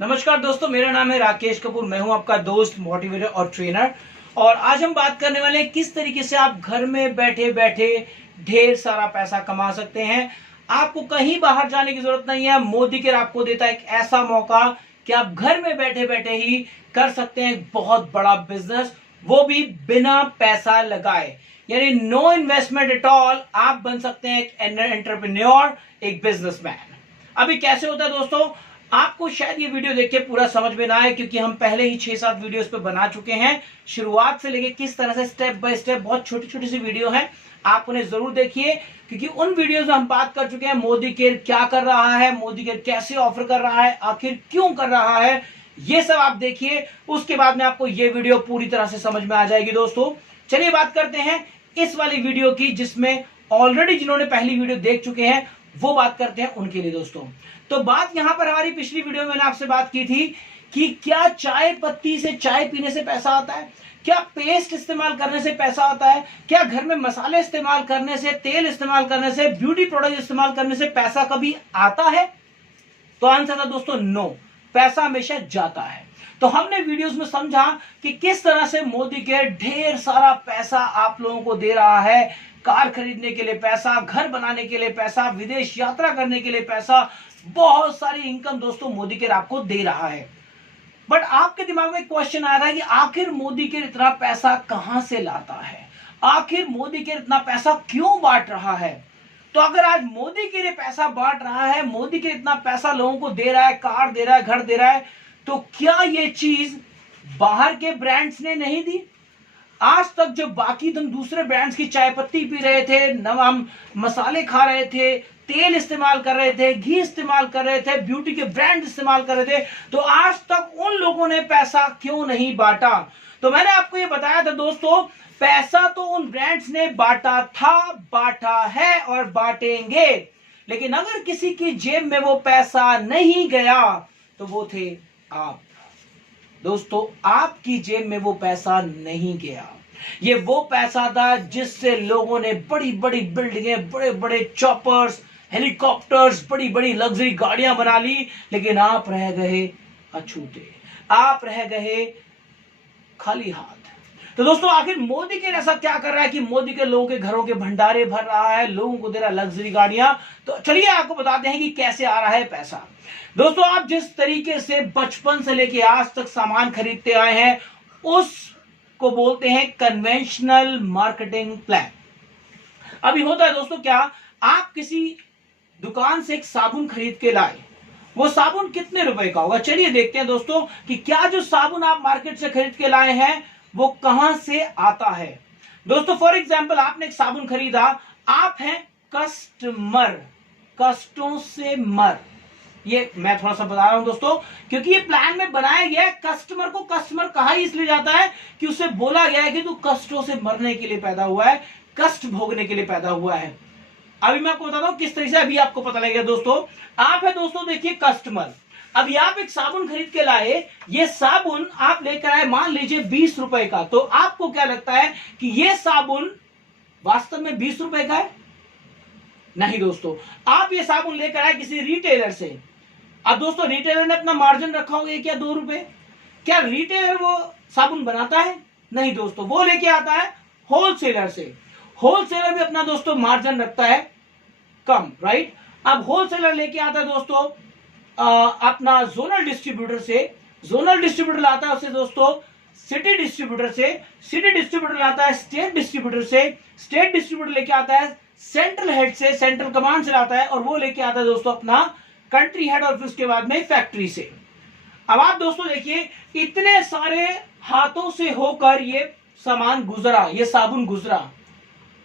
नमस्कार दोस्तों, मेरा नाम है राकेश कपूर। मैं हूं आपका दोस्त, मोटिवेटर और ट्रेनर। और आज हम बात करने वाले हैं किस तरीके से आप घर में बैठे बैठे ढेर सारा पैसा कमा सकते हैं। आपको कहीं बाहर जाने की जरूरत नहीं है। मोदी केयर आपको देता है एक ऐसा मौका कि आप घर में बैठे बैठे ही कर सकते हैं एक बहुत बड़ा बिजनेस, वो भी बिना पैसा लगाए, यानी नो इन्वेस्टमेंट एट ऑल। आप बन सकते हैं एक एंटरप्रेन्योर, एक बिजनेसमैन। अभी कैसे होता है दोस्तों, आपको शायद ये वीडियो देख के पूरा समझ में ना आए, क्योंकि हम पहले ही 6-7 वीडियो इस पे बना चुके हैं, शुरुआत से लेके किस तरह से स्टेप बाय स्टेप। बहुत छोटी छोटी सी वीडियो है, आप उन्हें जरूर देखिए, क्योंकि उन वीडियोस में हम बात कर चुके हैं मोदी केयर क्या कर रहा है, मोदी केयर कैसे ऑफर कर रहा है, आखिर क्यों कर रहा है, ये सब आप देखिए। उसके बाद में आपको ये वीडियो पूरी तरह से समझ में आ जाएगी दोस्तों। चलिए बात करते हैं इस वाली वीडियो की, जिसमें ऑलरेडी जिन्होंने पहली वीडियो देख चुके हैं वो बात करते हैं उनके लिए दोस्तों। तो बात यहां पर हमारी पिछली वीडियो में मैंने आपसे बात की थी कि क्या चाय पत्ती से चाय पीने से पैसा आता है, क्या पेस्ट इस्तेमाल करने से पैसा आता है, क्या घर में मसाले इस्तेमाल करने से, तेल इस्तेमाल करने से, ब्यूटी प्रोडक्ट इस्तेमाल करने से पैसा कभी आता है। तो आंसर था दोस्तों नो, पैसा हमेशा जाता है। तो हमने वीडियोस में समझा कि किस तरह से मोदी के ढेर सारा पैसा आप लोगों को दे रहा है। कार खरीदने के लिए पैसा, घर बनाने के लिए पैसा, विदेश यात्रा करने के लिए पैसा, बहुत सारी इनकम दोस्तों मोदी केयर आपको दे रहा है। बट आपके दिमाग में क्वेश्चन आ रहा है कि आखिर मोदी केयर इतना पैसा कहां से लाता है, आखिर मोदी केयर इतना पैसा क्यों बांट रहा है। तो अगर आज मोदी केयर पैसा बांट रहा है, मोदी केयर इतना पैसा लोगों को दे रहा है, कार दे रहा है, घर दे रहा है, तो क्या ये चीज बाहर के ब्रांड्स ने नहीं दी। आज तक जब बाकी तुम दूसरे ब्रांड्स की चाय पत्ती पी रहे थे, हम मसाले खा रहे थे, तेल इस्तेमाल कर रहे थे, घी इस्तेमाल कर रहे थे, ब्यूटी के ब्रांड इस्तेमाल कर रहे थे, तो आज तक उन लोगों ने पैसा क्यों नहीं बांटा। तो मैंने आपको ये बताया था दोस्तों, पैसा तो उन ब्रांड्स ने बांटा था, बांटा है और बांटेंगे। लेकिन अगर किसी की जेब में वो पैसा नहीं गया तो वो थे आप दोस्तों। आपकी जेब में वो पैसा नहीं गया, ये वो पैसा था जिससे लोगों ने बड़ी बड़ी बिल्डिंगें, बड़े बड़े चॉपर्स, हेलीकॉप्टर्स, बड़ी बड़ी लग्जरी गाड़ियां बना ली, लेकिन आप रह गए अछूते, आप रह गए खाली हाथ। तो दोस्तों आखिर मोदी के ऐसा क्या कर रहा है कि मोदी के लोगों के घरों के भंडारे भर रहा है, लोगों को दे रहा है लग्जरी गाड़ियां। तो चलिए आपको बताते हैं कि कैसे आ रहा है पैसा। दोस्तों आप जिस तरीके से बचपन से लेके आज तक सामान खरीदते आए हैं, उसको बोलते हैं कन्वेंशनल मार्केटिंग प्लान। अभी होता है दोस्तों क्या, आप किसी दुकान से एक साबुन खरीद के लाए, वो साबुन कितने रुपए का होगा। चलिए देखते हैं दोस्तों कि क्या जो साबुन आप मार्केट से खरीद के लाए हैं वो कहां से आता है। दोस्तों फॉर एग्जाम्पल आपने एक साबुन खरीदा, आप हैं कस्टमर, कष्टों से मर। ये मैं थोड़ा सा बता रहा हूं दोस्तों, क्योंकि ये प्लान में बनाया गया है। कस्टमर को कस्टमर कहा इसलिए जाता है कि उससे बोला गया है कि तू कष्टों से मरने के लिए पैदा हुआ है, कष्ट भोगने के लिए पैदा हुआ है। अभी मैं आपको बताता हूं किस तरीके से, अभी आपको पता लगेगा दोस्तों। आप है दोस्तों देखिए कस्टमर, अभी आप एक साबुन खरीद के लाए, ये साबुन आप लेकर आए मान लीजिए 20 रुपए का। तो आपको क्या लगता है कि ये साबुन वास्तव में 20 रुपए का है? नहीं दोस्तों, आप ये साबुन लेकर आए किसी रिटेलर से। अब दोस्तों रिटेलर ने अपना मार्जिन रखा होगा क्या 2 रुपए? क्या रिटेलर वो साबुन बनाता है? नहीं दोस्तों, वो लेके आता है होलसेलर से। होलसेलर भी अपना दोस्तों मार्जिन रखता है कम, राइट। अब होलसेलर लेके आता है दोस्तों अपना जोनल डिस्ट्रीब्यूटर से, जोनल डिस्ट्रीब्यूटर लाता है उससे दोस्तों सिटी डिस्ट्रीब्यूटर से, सिटी डिस्ट्रीब्यूटर लाता है स्टेट डिस्ट्रीब्यूटर से, स्टेट डिस्ट्रीब्यूटर लेके आता है सेंट्रल हेड से, सेंट्रल कमांड से लाता है, और वो लेके आता है दोस्तों अपना कंट्री हेड, और फिर उसके बाद में फैक्ट्री से। अब आप दोस्तों देखिए इतने सारे हाथों से होकर ये सामान गुजरा, ये साबुन गुजरा,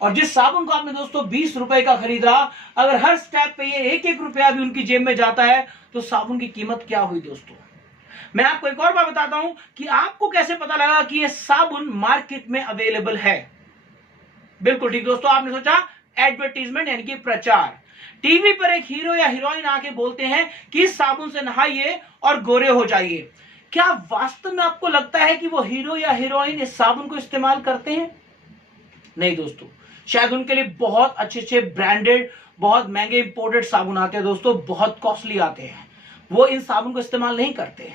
और जिस साबुन को आपने दोस्तों 20 रुपए का खरीदा, अगर हर स्टेप पे ये 1-1 रुपया भी उनकी जेब में जाता है तो साबुन की कीमत क्या हुई दोस्तों। मैं आपको एक और बात बताता हूं कि आपको कैसे पता लगा कि ये साबुन मार्केट में अवेलेबल है। बिल्कुल ठीक दोस्तों, आपने सोचा एडवर्टीजमेंट यानी कि प्रचार। टीवी पर एक हीरो या हीरोइन आके बोलते हैं कि इस साबुन से नहाइए और गोरे हो जाइए। क्या वास्तव में आपको लगता है कि वो हीरो या हीरोइन इस साबुन को इस्तेमाल करते हैं? नहीं दोस्तों, शायद उनके लिए बहुत अच्छे अच्छे ब्रांडेड, बहुत महंगे इंपोर्टेड साबुन आते हैं दोस्तों, बहुत कॉस्टली आते हैं। वो इन साबुन को इस्तेमाल नहीं करते।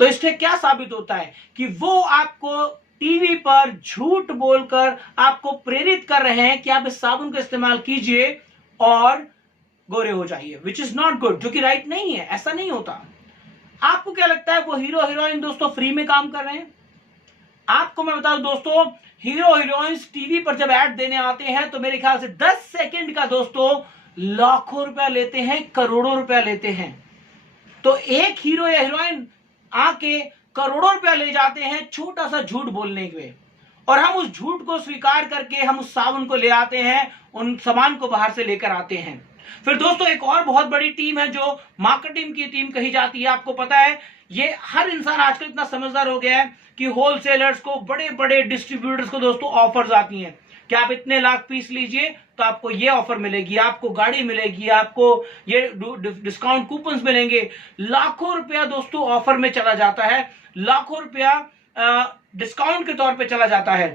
तो इससे क्या साबित होता है कि वो आपको टीवी पर झूठ बोलकर आपको प्रेरित कर रहे हैं कि आप इस साबुन का इस्तेमाल कीजिए और गोरे हो जाइए, विच इज नॉट गुड, जो कि राइट नहीं है। ऐसा नहीं होता। आपको क्या लगता है वो हीरो हीरोइन दोस्तों फ्री में काम कर रहे हैं? आपको मैं बता दूं दोस्तों, हीरो हीरोइंस टीवी पर जब ऐड देने आते हैं तो मेरे ख्याल से 10 सेकंड का दोस्तों लाखों रुपया लेते हैं, करोड़ों रुपया लेते हैं। तो एक हीरो या हीरोइन आके करोड़ों रुपया ले जाते हैं छोटा सा झूठ बोलने के, और हम उस झूठ को स्वीकार करके हम उस साबुन को ले आते हैं, उन सामान को बाहर से लेकर आते हैं। फिर दोस्तों एक और बहुत बड़ी टीम है जो मार्केटिंग की टीम कही जाती है। आपको पता है ये हर इंसान आजकल इतना समझदार हो गया है कि होलसेलर्स को, बड़े बड़े डिस्ट्रीब्यूटर्स को दोस्तों ऑफर्स आती हैं कि आप इतने लाख पीस लीजिए तो आपको ये ऑफर मिलेगी, आपको गाड़ी मिलेगी, आपको ये डिस्काउंट कूपन्स मिलेंगे। लाखों रुपया दोस्तों ऑफर में चला जाता है, लाखों रुपया डिस्काउंट के तौर पे चला जाता है।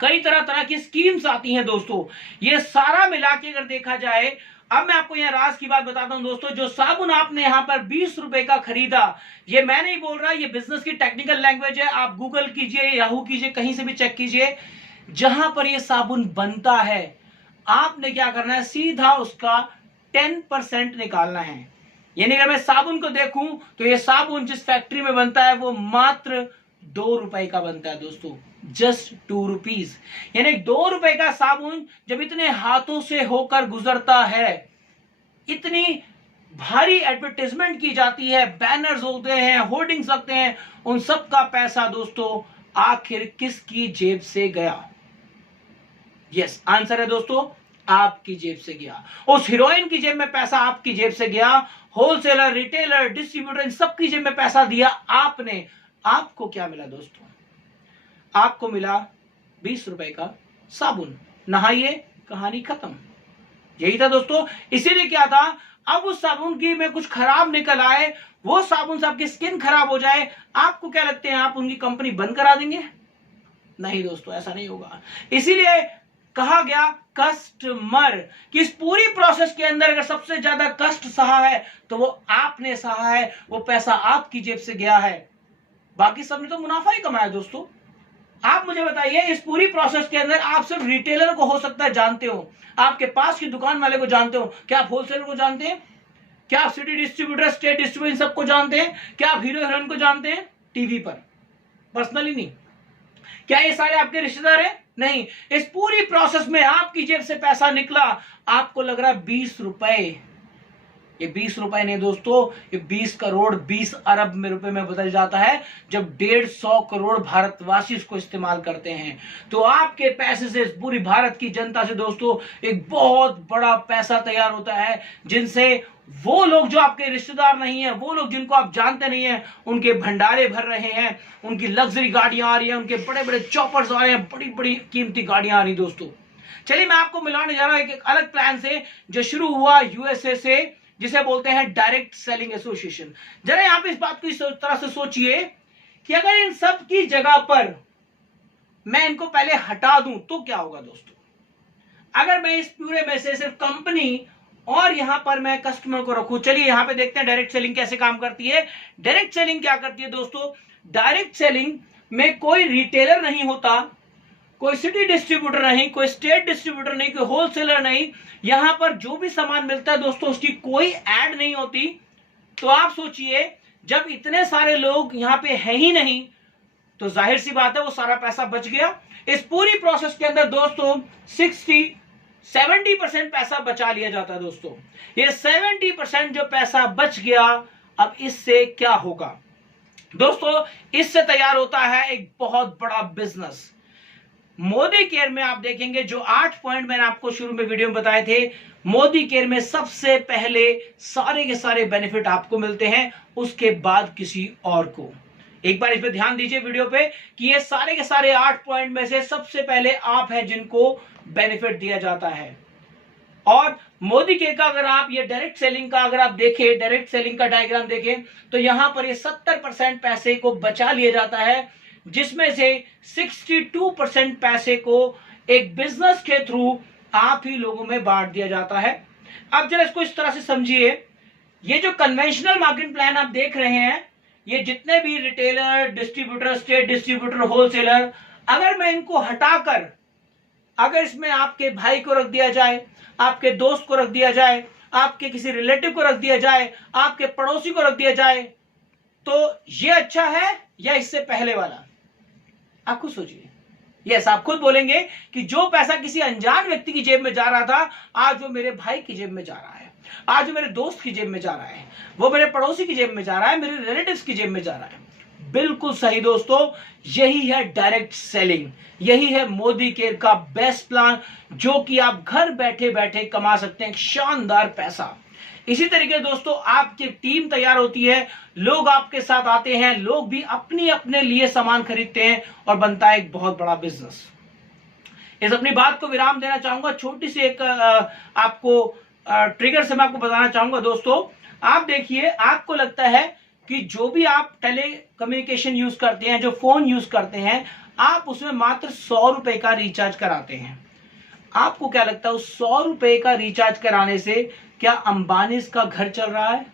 कई तरह तरह की स्कीम्स आती हैं दोस्तों। ये सारा मिला के अगर देखा जाए, अब मैं आपको यहाँ राज की बात बताता हूं दोस्तों, जो साबुन आपने यहाँ पर 20 रुपए का खरीदा, ये मैं नहीं बोल रहा, ये बिजनेस की टेक्निकल लैंग्वेज है। आप गूगल कीजिए, याहू कीजिए, कहीं से भी चेक कीजिए, जहां पर ये साबुन बनता है आपने क्या करना है, सीधा उसका 10% निकालना है। यानी अगर मैं साबुन को देखूं तो ये साबुन जिस फैक्ट्री में बनता है वो मात्र 2 रुपए का बनता है दोस्तों, जस्ट 2 रुपीज। यानी 2 रुपए का साबुन जब इतने हाथों से होकर गुजरता है, इतनी भारी एडवर्टाइजमेंट की जाती है, बैनर्स होते हैं, होर्डिंग्स लगते हैं, उन सब का पैसा दोस्तों आखिर किसकी जेब से गया? यस, आंसर है दोस्तों, आपकी जेब से गया। उस हीरोइन की जेब में पैसा आपकी जेब से गया, होलसेलर, रिटेलर, डिस्ट्रीब्यूटर, इन सबकी जेब में पैसा दिया आपने। आपको क्या मिला दोस्तों? आपको मिला 20 रुपए का साबुन। नहाइए, कहानी खत्म। यही था दोस्तों। इसीलिए क्या था, अब उस साबुन की में कुछ खराब निकल आए, वो साबुन से आपकी स्किन खराब हो जाए, आपको क्या लगते हैं आप उनकी कंपनी बंद करा देंगे? नहीं दोस्तों, ऐसा नहीं होगा। इसीलिए कहा गया कस्टमर, कि इस पूरी प्रोसेस के अंदर अगर सबसे ज्यादा कष्ट सहा है तो वो आपने सहा है, वो पैसा आपकी जेब से गया है। बाकी सबने तो मुनाफा ही कमाया दोस्तों। आप मुझे बताइए, इस पूरी प्रोसेस के अंदर आप सिर्फ रिटेलर को हो सकता है जानते हो, आपके पास की दुकान वाले को जानते हो, क्या आप होलसेलर को जानते हैं? क्या आप सिटी डिस्ट्रीब्यूटर, स्टेट डिस्ट्रीब्यूटर सबको जानते हैं? क्या आप हीरो हीरोइन को जानते हैं? टीवी पर, पर्सनली नहीं। क्या ये सारे आपके रिश्तेदार हैं? नहीं। इस पूरी प्रोसेस में आपकी जेब से पैसा निकला, आपको लग रहा है 20 रुपए। ये 20 रुपए नहीं दोस्तों, ये 20 करोड़ 20 अरब में रुपए में बदल जाता है जब 150 करोड़ भारतवासी इसको इस्तेमाल करते हैं। तो आपके पैसे से पूरी भारत की जनता से दोस्तों एक बहुत बड़ा पैसा तैयार होता है, जिनसे वो लोग जो आपके रिश्तेदार नहीं है, वो लोग जिनको आप जानते नहीं है, उनके भंडारे भर रहे हैं, उनकी लग्जरी गाड़ियां आ रही हैं, उनके बड़े बड़े चॉपर्स आ रहे हैं, बड़ी बड़ी कीमती गाड़ियां आ रही दोस्तों। चलिए मैं आपको मिलाने जा रहा हूं एक अलग प्लान से जो शुरू हुआ यूएसए से, जिसे बोलते हैं डायरेक्ट सेलिंग एसोसिएशन। जरा यहां पे इस बात को इस तरह से सोचिए कि अगर इन सब की जगह पर मैं इनको पहले हटा दूं तो क्या होगा दोस्तों? अगर मैं इस पूरे में से सिर्फ कंपनी और यहां पर मैं कस्टमर को रखूं। चलिए यहां पे देखते हैं डायरेक्ट सेलिंग कैसे काम करती है। डायरेक्ट सेलिंग क्या करती है दोस्तों? डायरेक्ट सेलिंग में कोई रिटेलर नहीं होता, कोई सिटी डिस्ट्रीब्यूटर नहीं, कोई स्टेट डिस्ट्रीब्यूटर नहीं, कोई होलसेलर नहीं। यहां पर जो भी सामान मिलता है दोस्तों उसकी कोई ऐड नहीं होती। तो आप सोचिए, जब इतने सारे लोग यहां पे है ही नहीं तो जाहिर सी बात है वो सारा पैसा बच गया। इस पूरी प्रोसेस के अंदर दोस्तों 70% पैसा बचा लिया जाता है दोस्तों। ये 70% जो पैसा बच गया, अब इससे क्या होगा दोस्तों? इससे तैयार होता है एक बहुत बड़ा बिजनेस। मोदी केयर में आप देखेंगे जो 8 पॉइंट मैंने आपको शुरू में वीडियो में बताए थे, मोदी केयर में सबसे पहले सारे के सारे बेनिफिट आपको मिलते हैं, उसके बाद किसी और को। एक बार इस पे ध्यान दीजिए वीडियो पे कि ये सारे के सारे 8 पॉइंट में से सबसे पहले आप हैं जिनको बेनिफिट दिया जाता है। और मोदी केयर का अगर आप ये डायरेक्ट सेलिंग का अगर आप देखें, डायरेक्ट सेलिंग का डायग्राम देखें तो यहां पर ये 70% पैसे को बचा लिया जाता है, जिसमें से 62% पैसे को एक बिजनेस के थ्रू आप ही लोगों में बांट दिया जाता है। अब जरा इसको इस तरह से समझिए ये जो कन्वेंशनल मार्केटिंग प्लान आप देख रहे हैं, ये जितने भी retailer, distributor, state distributor, wholesaler, अगर मैं इनको हटाकर अगर इसमें आपके भाई को रख दिया जाए, आपके दोस्त को रख दिया जाए, आपके किसी रिलेटिव को रख दिया जाए, आपके पड़ोसी को रख दिया जाए, तो ये अच्छा है या इससे पहले वाला? आप खुद सोचिए। यस, आप खुद बोलेंगे कि जो पैसा किसी अनजान व्यक्ति की जेब में जा रहा था, आज वो मेरे भाई की जेब में जा रहा है, आज वो मेरे दोस्त की जेब में जा रहा है, वो मेरे पड़ोसी की जेब में जा रहा है, मेरे रिलेटिव्स की जेब में जा रहा है। बिल्कुल सही दोस्तों, यही है डायरेक्ट सेलिंग, यही है मोदी केयर का बेस्ट प्लान, जो कि आप घर बैठे बैठे कमा सकते हैं शानदार पैसा। इसी तरीके दोस्तों आपकी टीम तैयार होती है, लोग आपके साथ आते हैं, लोग भी अपने लिए सामान खरीदते हैं और बनता है एक बहुत बड़ा बिजनेस। इस अपनी बात को विराम देना चाहूंगा, छोटी सी एक आपको ट्रिगर से मैं आपको बताना चाहूंगा दोस्तों। आप देखिए, आपको लगता है कि जो भी आप टेली कम्युनिकेशन यूज करते हैं, जो फोन यूज करते हैं, आप उसमें मात्र 100 रुपए का रिचार्ज कराते हैं। आपको क्या लगता है उस 100 रुपए का रिचार्ज कराने से क्या अंबानीज का घर चल रहा है?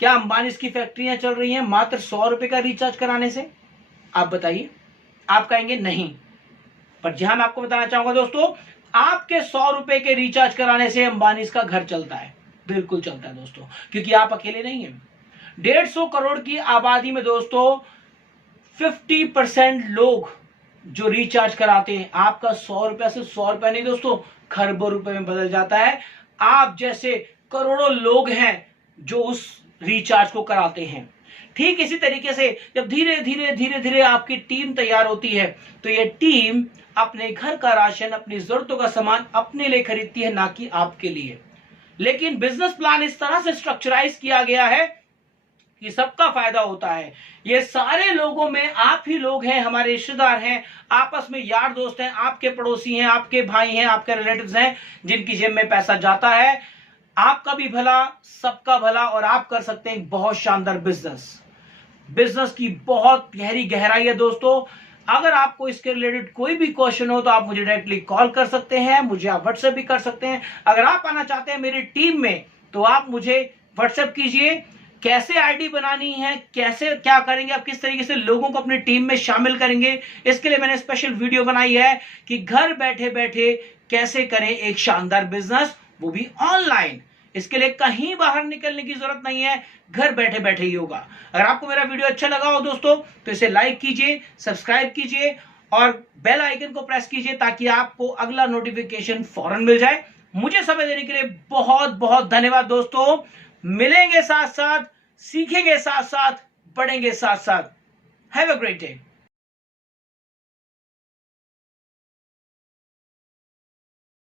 क्या अंबानीज की फैक्ट्रियां चल रही हैं मात्र 100 रुपए का रिचार्ज कराने से? आप बताइए। आप कहेंगे नहीं, पर जहां मैं आपको बताना चाहूंगा दोस्तों, आपके 100 रुपए के रिचार्ज कराने से अंबानीज का घर चलता है। बिल्कुल चलता है दोस्तों, क्योंकि आप अकेले नहीं हैं। 150 करोड़ की आबादी में दोस्तों 50% लोग जो रिचार्ज कराते हैं, आपका 100 रुपया से 100 रुपया नहीं दोस्तों, खरबों रुपए में बदल जाता है। आप जैसे करोड़ों लोग हैं जो उस रिचार्ज को कराते हैं। ठीक इसी तरीके से जब धीरे धीरे आपकी टीम तैयार होती है, तो ये टीम अपने घर का राशन, अपनी जरूरतों का सामान अपने लिए खरीदती है, ना कि आपके लिए। लेकिन बिजनेस प्लान इस तरह से स्ट्रक्चराइज किया गया है कि सबका फायदा होता है। ये सारे लोगों में आप ही लोग हैं, हमारे रिश्तेदार हैं, आपस में यार दोस्त हैं, आपके पड़ोसी हैं, आपके भाई हैं, आपके रिलेटिव्स हैं, जिनकी जेब में पैसा जाता है। आपका भी भला, सबका भला, और आप कर सकते हैं एक बहुत शानदार बिजनेस। बिजनेस की बहुत गहरी गहराई है दोस्तों। अगर आपको इसके रिलेटेड कोई भी क्वेश्चन हो तो आप मुझे डायरेक्टली कॉल कर सकते हैं, मुझे आप व्हाट्सएप भी कर सकते हैं। अगर आप आना चाहते हैं मेरी टीम में, तो आप मुझे व्हाट्सएप कीजिए। कैसे आईडी बनानी है, कैसे क्या करेंगे, आप किस तरीके से लोगों को अपनी टीम में शामिल करेंगे, इसके लिए मैंने स्पेशल वीडियो बनाई है कि घर बैठे बैठे कैसे करें एक शानदार बिजनेस, वो भी ऑनलाइन। इसके लिए कहीं बाहर निकलने की जरूरत नहीं है, घर बैठे बैठे ही होगा। अगर आपको मेरा वीडियो अच्छा लगा हो दोस्तों, तो इसे लाइक कीजिए, सब्सक्राइब कीजिए और बेल आइकन को प्रेस कीजिए, ताकि आपको अगला नोटिफिकेशन फौरन मिल जाए। मुझे समय देने के लिए बहुत बहुत धन्यवाद दोस्तों। मिलेंगे साथ साथ, सीखेंगे साथ साथ, बढ़ेंगे साथ साथ। Have a great day.